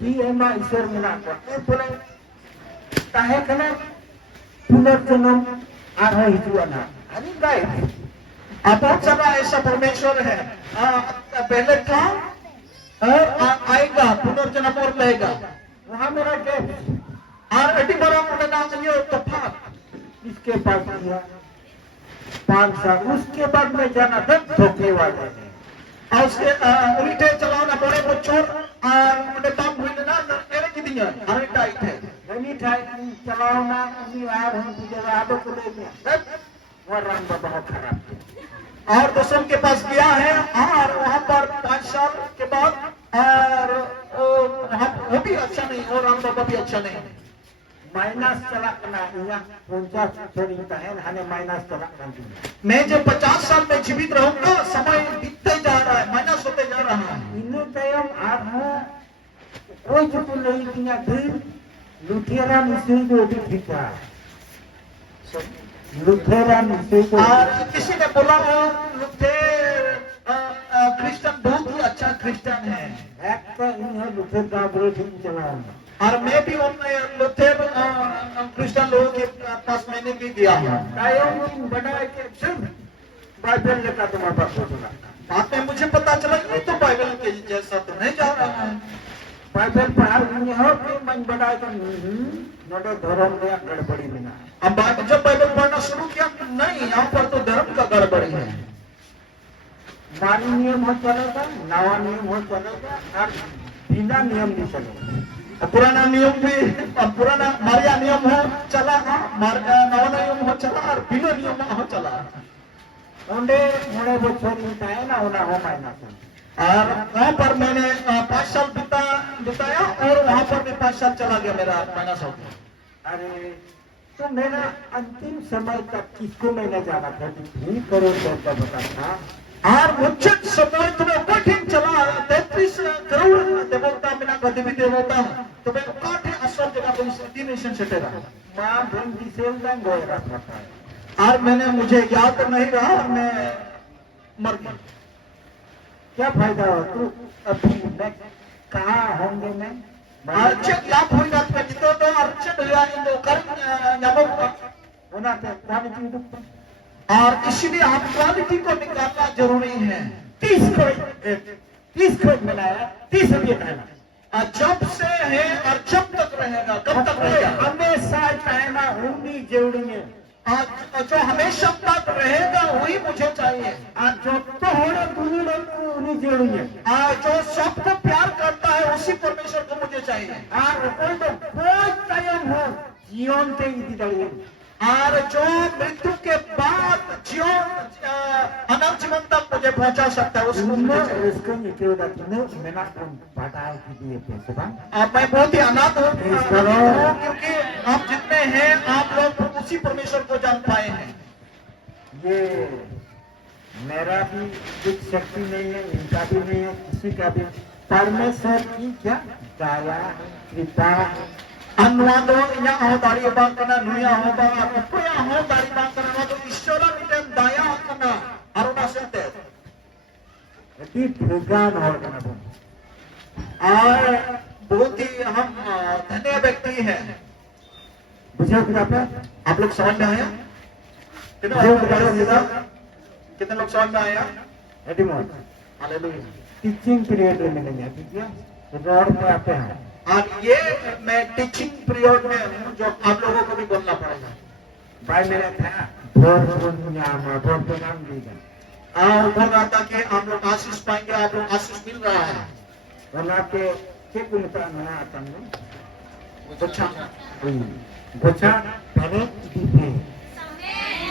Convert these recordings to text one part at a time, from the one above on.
Ema isor menako. Boleh tahe kena पुनर्जन्म आ रहा हिजुआना अरे गाइस अब बहुत सारा ऐसा परमेश्वर है पहले था और आएगा पुनर्जन्म और रहेगा वहां मेरा गैप और अटी बड़ा मुझे नाम ये तफात इसके पास किया 5 साल उसके बाद में जाना था धोखे वाले ने और उसके उल्टे चलाना बड़े वो चोर मुझे बाप भूलने ना मेरे की दिया अरे टाइट है नहीं टाइट चलाना उन्हीं यार हम तुझे आदो को ले गया वो रंग बहुत खराब है और दोस्तों के पास गया है और वहां पर 5 साल के बाद और वो भी अच्छा नहीं और राम बाबा भी अच्छा नहीं माइनस चला करना या 50 थोड़ी है हने माइनस चला करना मैं जब 50 साल में जीवित रहूंगा समय बीतते जा रहा है माइनस होते जा रहा है इन्हें तयम आधा कोई जो तो नहीं किया फिर लुथेरा मिस्त्री को भी ठिका लुथेरा मिस्त्री को और किसी ने बोला वो क्रिश्चियन बहुत ही अच्छा क्रिश्चियन है एक तो इन्हें लुथेर का ऑपरेशन चलाऊंगा और मैं भी उन लुथेर क्रिश्चियन लोगों के पास मैंने भी गया हूँ कायम बड़ा के सिर्फ बाइबल लेकर तुम्हारे पास होगा बाद में मुझे पता चला ये तो बाइबल के जैसा तो नहीं जा रहा है बाइबल पढ़ा नहीं हो कि मन बड़ा का नोडो धर्म में गड़बड़ी बिना अब जब बाइबल पढ़ना शुरू किया नहीं यहाँ पर तो धर्म का गड़बड़ी है मानी नियम हो चलेगा नवा नियम हो चलेगा और बिना नियम नहीं चलेगा पुराना नियम भी पुराना मारिया नियम हो चला नवा नियम हो चला और बिना नियम हो चला उन्हें मुड़े वो छोरी है ना उन्हें हो मायना और वहाँ पर मैंने 5 साल बिताया और वहाँ पर भी 5 साल चला गया मेरा माइनस हो गया अरे तो मेरा अंतिम समय तक किसको मैंने जाना था 3 करोड़ पैसा बता था और मुझे समय तुम्हें कठिन चला 33 करोड़ देवता बिना गति भी देवता तो मैं काठे असर जगह पर डिनेशन सेटेगा मां बन दिसेल दंग गोरा था और मैंने मुझे याद नहीं रहा और मैं मर गया क्या फायदा हो तू अभी मैं कहाँ होंगे मैं अर्चक लाभ हो जाता है जितो तो अर्चक या इंदो कर नमक होना था क्वालिटी दुख और इसलिए आप क्वालिटी को निकालना जरूरी है 30 करोड़ मिलाया 30 रुपये कहना जब से है और जब तक रहेगा कब तक रहेगा हमेशा कहना होंगी जरूरी जो हमेशा तक रहेगा वही मुझे चाहिए जो तो होने दुनिया उन्हीं जरूरी जो सबको प्यार करता है उसी परमेश्वर को मुझे चाहिए कोई तो कोई टाइम हो जीवन के इधर और जो मृत्यु के बाद जीवन अनंत जीवन तक मुझे पहुंचा सकता है उसको उसको निकलेगा मैंने बताया कि दिए पैसे मैं बहुत ही अनाथ हूँ क्योंकि आप जितने हैं आप लोग उसी परमेश्वर को जान पाए हैं ये मेरा भी कुछ शक्ति नहीं है इनका भी नहीं है किसी का भी परमेश्वर की क्या दया कृपा अनुवाद यहाँ हो दारी बात करना दुनिया हो बात यहाँ हो दारी बात करना तो ईश्वर ने दया करना अरुणा से यदि भगवान हो करना और बहुत ही हम धन्य व्यक्ति हैं बुझे क्या आप लोग समझ में आया कितने लोग समझ में आया टीचिंग पीरियड में मिलेंगे ठीक है रोड पे आते हैं और ये मैं टीचिंग पीरियड में हूँ जो आप लोगों को भी बोलना पड़ेगा भाई मेरा था भोर पे नाम देगा बोल रहा था कि आप लोग आशीष पाएंगे आप लोग आशीष मिल रहा है वरना के कुलता नहीं आता गोछा गोछा पहले दीपे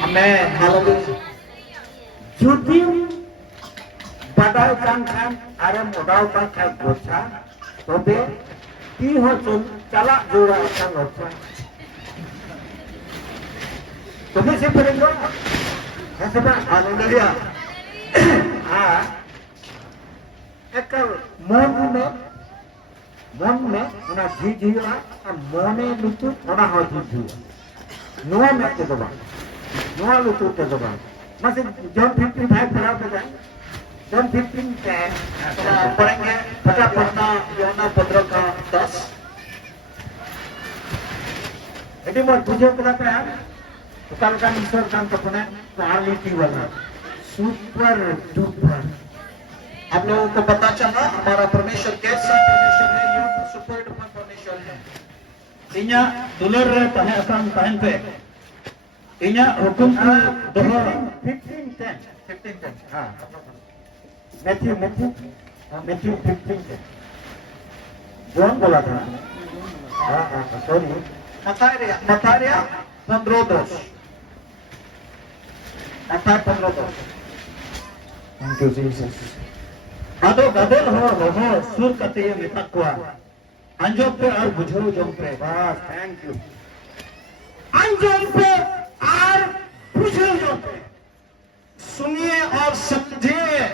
हमें हालेलुया जुदी बड़ाव कान अरे मोड़ाव का खाई गोछा तो बे की हो चला जोड़ा का गोछा तुम्हें से पड़ेगा ऐसे बात हालेलुया एक मन में उना झीझिया मोने लुतु उना हो झीझिया नोआ में के दबा नोआ लुतु के दबा मसे जब 55 खराब हो जाए John 15:10. पढ़ेंगे फटाफट ना योना 15 का 10। Jadi mau tujuh kenapa ya? Bukan Islam kan kepunya quality वाला, super duper. आप लोगों को पता चला हमारा परमेश्वर कैसा परमेश्वर है, ये सुपर डुपर परमेश्वर है। Inya dular re tahe akan tahen pe. Inya hukum ku doha 15:10. 15:10। हाँ, Matthew 15:10. John बोला था। हाँ, sorry. Mataria 15:2। Mataria 15:2। Thank you Jesus. ado gadel ho sur kate mitakwa. Anjom pe ar bujho jom pe. बस, thank you. Anjom pe ar bujho jom pe. सुनिए और समझिए।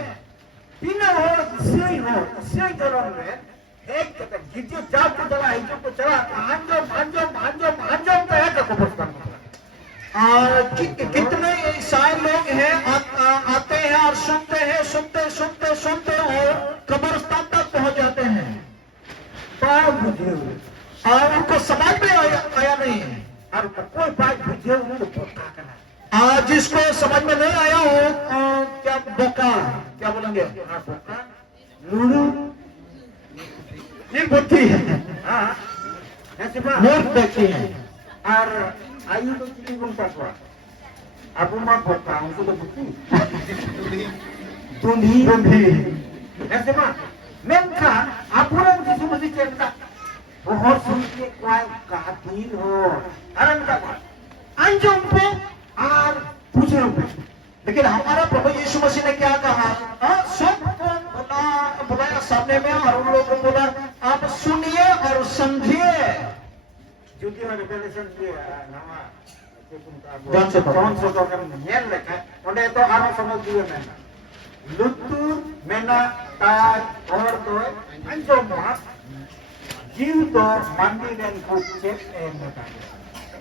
बिना और सही तरह में एक जितने जाप को चला हिजो को चला अंजम पे है तो पुस्तक कितने ईसाई लोग हैं आते हैं और सुनते और कब्रिस्तान तक पहुंच जाते हैं बात बुझे हुए और उनको समझ में आया नहीं है। और कोई बात बुझे हुए तो क्या करना जिसको समझ में नहीं आया हो क्या बोका क्या बोलेंगे लूडू निर्बुद्धि है, हाँ ऐसे बात मूर्ख व्यक्ति है। और आयु तो कितनी गुणता हुआ अब मैं बोलता हूँ तो बुद्धि तुंधी ऐसे बात मैं कहा आप पूरा किसी मुझे चलता बहुत सुन के कोई कातिल हो अरन का बात अंजम पे और पूछे पे लेकिन हमारा प्रभु यीशु मसीह ने क्या कहा? सब बुलाया सामने में और उन लोगों को बोला आप सुनिए और समझिए। क्योंकि मैं रिवेलेशन के नामा जॉन से तो कर नेल लेखा उन्हें तो आरो समझ दिए मैंने लुत्तुर मैना ताज और दो अंजो मास जीव तो मंदिर को चेक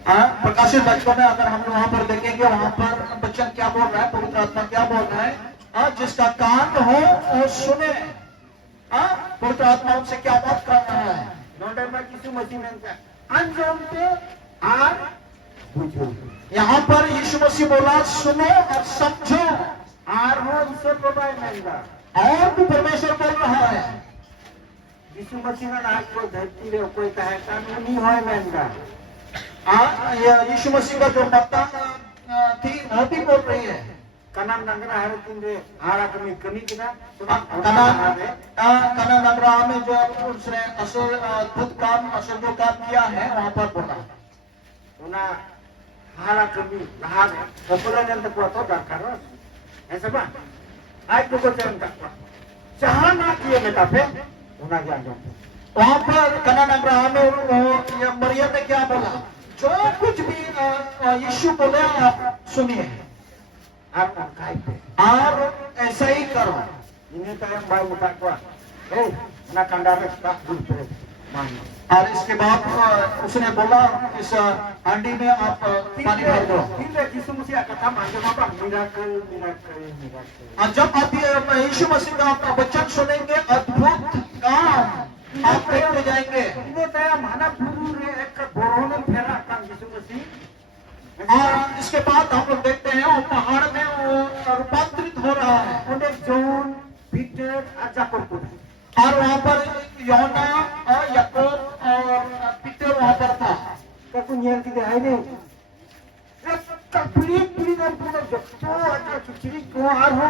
प्रकाशित बचपन में अगर हम वहां पर देखेंगे वहां पर बच्चन क्या बोल रहा है, पवित्र आत्मा क्या बोल रहा है? जिसका कान हो वो सुने। पवित्र आत्मा उनसे क्या बात कर रहा है? नोटर में किसी मसीह में अंजम पे आर बुझो यहाँ पर यीशु मसीह बोला सुनो और समझो। आर हो ईश्वर प्रभाव महंगा और भी परमेश्वर बोल रहा है। यीशु मसीह ने आज कोई धरती रे कोई कहे कानूनी हो महंगा यीशु मसीह का जो माता थी वो भी बोल रही है। कनान नगरा हर दिन रे हारा कमी किना कना नगरा में जो उसने असल अद्भुत काम असल जो काम किया है वहां पर बोला उना हारा कमी लाग ओपला ने तो तो दरकार ऐसा बा आज को चैन का चाह ना किए बेटा पे उना क्या जो वहां पर कना नगरा में मरियम ने क्या बोला? जो कुछ भी यीशु बोले आप सुनिए आप काय पे और ऐसा ही करो। इन्हें तो हम भाई उठा को ए ना कंडारे का दूर पे मान और इसके बाद उसने बोला इस हांडी में आप पानी भर दो। तीन रे यीशु मसीह का काम आगे बाबा मिराकल और जब आप यीशु मसीह का आपका वचन सुनेंगे अद्भुत काम आप देखते जाएंगे। इन्हें तो माना गुरु रे एक बोरोने फेरा काम यीशु मसीह और इसके बाद हम लोग देखते हैं वो पहाड़ में वो रूपांतरित हो रहा है। उन्हें जॉन पीटर जाकोब और वहां पर योना और याकूब और पीटर वहां पर था। क्या कुछ यार की है नहीं कंप्लीट पूरी ना पूरा जो तो अच्छा चुचरी को आर हो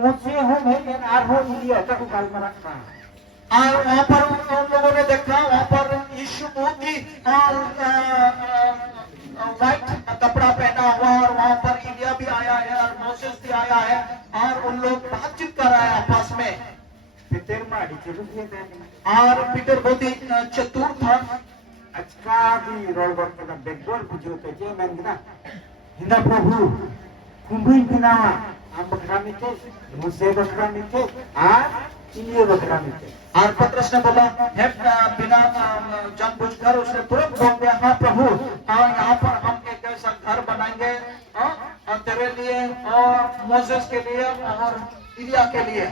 मोचे हो मैं आर हो ये अच्छा को काल में रखना और वहां पर उन लोगों ने देखा वहां पर यीशु बहुत ही व्हाइट कपड़ा पहना हुआ और वहां पर इलिया भी आया है और मोसेस भी आया है और उन लोग बातचीत कर रहे हैं आपस में। पीटर माड़ी चलू के और पीटर बहुत ही चतुर था। अच्छा भी रोल वर्क का बैकबोन बुझो तो जे मैं ना हिंदा प्रभु कुंभी बिनावा हम बकरा में थे मुझसे बकरा में थे इलिया बकरा में थे और पतरस ने बोला है बिना जानबूझकर उसने तुरंत बोल दिया हाँ प्रभु यहाँ पर हम एक ऐसा घर बनाएंगे तेरे लिए और मोसेस के लिए और इलिया के लिए।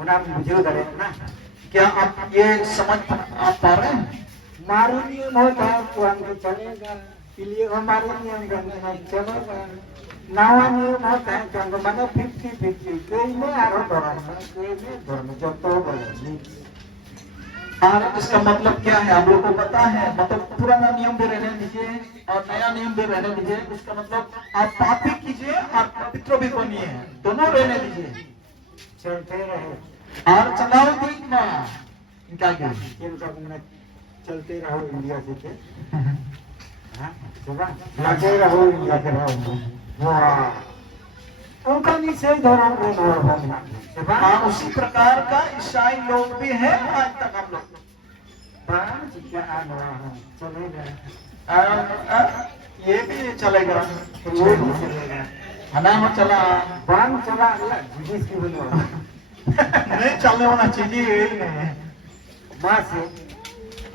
उन्हें बुझे दरे ना, क्या आप ये समझ आप पा रहे हैं? मारी नियम होता है तो हमको चलेगा, इसलिए हमारे नियम करना चलेगा। नवा नियम होता है तो हमको माने 50-50 कोई में आरो धर्म कोई में धर्म जो तो बोले। और इसका मतलब क्या है? आप लोगों को पता है? मतलब पुराना नियम भी रहने दीजिए और नया नियम भी रहने दीजिए। इसका मतलब आप पाप भी कीजिए और पवित्र भी बनिए, दोनों रहने दीजिए। चलते रहे और चलाओ ठीक ना क्या क्या चलते रहो इंडिया से के लगे रहो इंडिया के रहो। वाह, उनका भी सही धर्म रहे। हाँ, उसी प्रकार का ईसाई लोग भी हैं आज तक हम लोग। चलेगा, ये भी चलेगा, ये भी चलेगा। हना हो चला बांग चला जिस की बनो नहीं चलने वाला चीज ही यही नहीं। मां से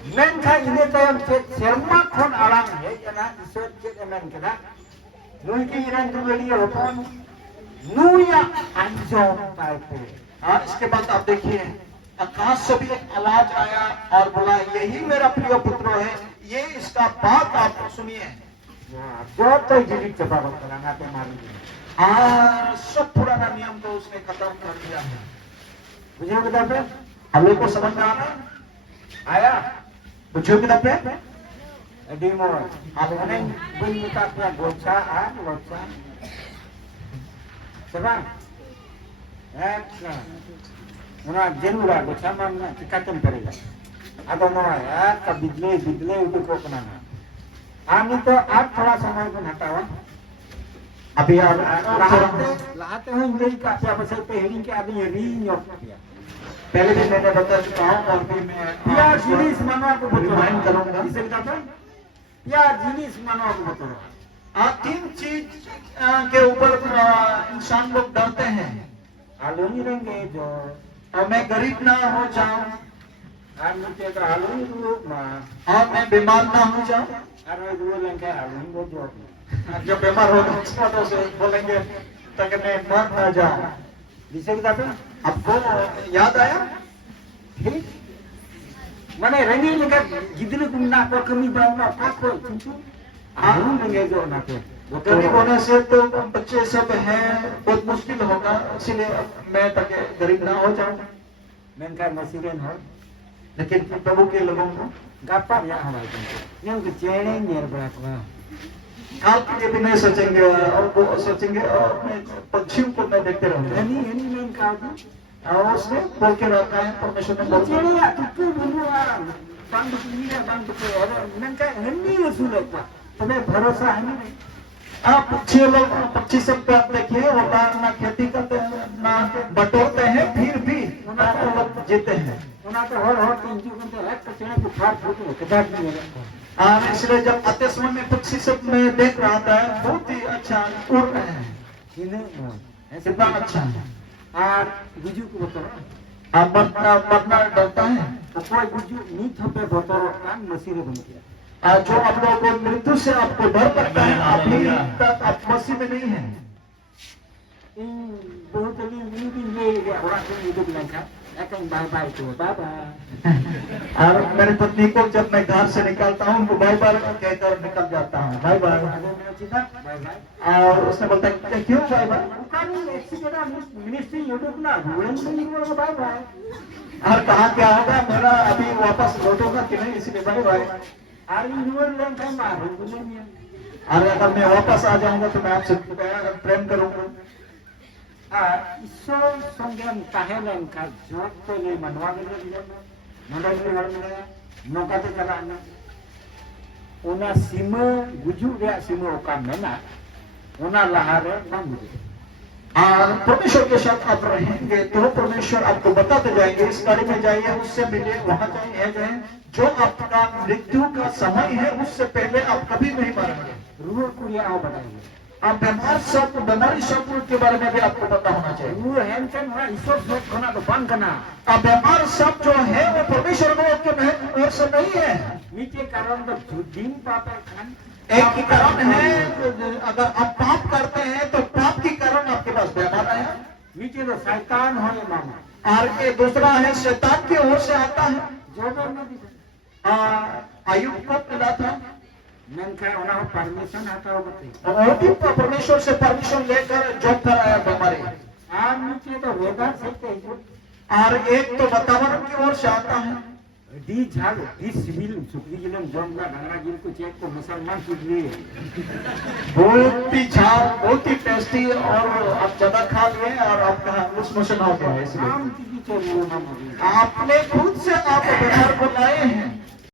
मेनखान ine tayam serma khon alang he kana isor chet emen kana nui ki iran tu beli hopon nuya anjom taite। हाँ, इसके बाद आप देखिए आकाश से भी एक आवाज आया और बोला यही मेरा प्रिय पुत्र है, ये इसका बात आप सुनिए। जो तो जीवित चपा बकरा ना पे मारी और सब पुराना नियम को उसने खत्म कर दिया है। बुझे बता पे हम लोग को समझ में आ रहा है? आया बुझे किताब पे adi mo abone bunyi taknya gocha locha sebab una jenura gocha mana tikatan करेगा atau no ya ka bidle itu को बनाना। आमी तो आप थोड़ा समय को हटाओ अभी आप लाते हैं इंग्लिश का क्या बस पे हेडिंग के आदमी रीन्योक किया। पहले भी मैंने बता चुका हूँ और भी मैं या जिनिस मानवा को रिमाइंड करूंगा। इसे बताता या जिनिस मानवा को बताओ। तीन चीज के ऊपर इंसान लोग डरते हैं। आलू ही रहेंगे जो और मैं गरीब ना हो जाऊं, और मुझे तो आलू ही लोग ना और मैं बीमार ना हो जाऊं। अरे वो लेंगे आलू ही वो जो जब बीमार हो तो से बोलेंगे ताकि मैं मर ना जाऊं। जिसे बताता आपको याद आया? ठीक मैंने रंगी लगा जितने गुना को कमी बावना पाको चिंचू आलू लेंगे जो ना के गरीब होने से तो बच्चे सब हैं, बहुत मुश्किल होगा, इसलिए मैं ताकि गरीब ना हो जाऊं। मैंने मसीरन हो लेकिन प्रभु के लोगों को गापा या हमारे को के चेहरे नियर बड़ा को काल के लिए भी नहीं सोचेंगे और वो सोचेंगे और मैं पक्षियों को मैं देखते रहूंगा। हनी मैंने कहा और उसने बोल के रखा है, परमेश्वर ने बोल के चेहरे या तुक्को बोलूआ बांध की बांध के और मैंने कहा हनी वसूल होता तुम्हें भरोसा है नहीं। आप पक्षी सब पे आप देखिए वो ना खेती करते हैं ना बटोरते हैं, फिर भी वो लोग जीते हैं। उन्हें तो हर तीन चीज करते हैं तो चेहरे को फाड़ फूट किताब नहीं है। और इसलिए जब आते समय में पक्षी सब में देख रहा था बहुत ही अच्छा उड़ रहे हैं, कितना अच्छा है। और गुजू को बताओ आप मरना डरता है तो कोई गुजू नहीं थपे बताओ कान मसीरे बन गया। जो आप लोगों को मृत्यु से आपको डर लगता है अभी तक आप मसीह में नहीं है। बहुत और मेरी पत्नी को जब मैं घर से निकलता हूँ उनको बाय बाय कहकर निकल जाता हूँ, बाय बाय। और उसने बोलता है क्यों बाय बाय? और कहा क्या होगा मेरा अभी वापस लौटूंगा कि नहीं, इसलिए बाय बाय। अरे अगर मैं वापस आ जाऊंगा तो मैं आपसे प्रेम करूंगा। ईश्वर संज्ञान ताहेलन का जोत तो ले मनवा के मंडल में हर में नौका ते चलाना ओना सीमा गुजू रे सीमा का मेना ओना लहारे ना मुझे। और परमेश्वर के साथ आप रहेंगे तो परमेश्वर आपको बताते जाएंगे, इस गाड़ी में जाइए, उससे मिलिए, वहां जाइए, जाए जो आपका मृत्यु का समय है उससे पहले आप कभी नहीं मरेंगे। रूह को ये आओ बताइए। आप बीमारी शब्द के बारे में भी आपको पता होना चाहिए। रूह हेमचन है ईश्वर से खाना तो बंद करना। अब बीमार सब जो है वो परमेश्वर को ओर से नहीं है। नीचे कारण तो जुद्दीन पापा खान एक ही कारण है, अगर आप पाप करते हैं तो पाप के कारण आपके पास बीमार है। नीचे तो शैतान हो मामा और ये दूसरा है शैतान की ओर से आता है। जो नदी आयुब को मिला था, मेनका ओना परमिशन आता हो बते वो भी परमेश्वर से परमिशन लेकर जॉब कराया बीमारी। आ नीचे तो वेदर सकते हैं और एक तो वातावरण की ओर से आता है। दी झाल दी सिविल सुखरी जिले में जॉब का गंगा गिल को चेक को मुसलमान की लिए बहुत ही झाल, बहुत ही टेस्टी, और आप ज्यादा खा लिए और आपका लूज मोशन हो गया है, इसलिए आम की चोरी मामा आपने खुद से आप बीमार को लाए हैं।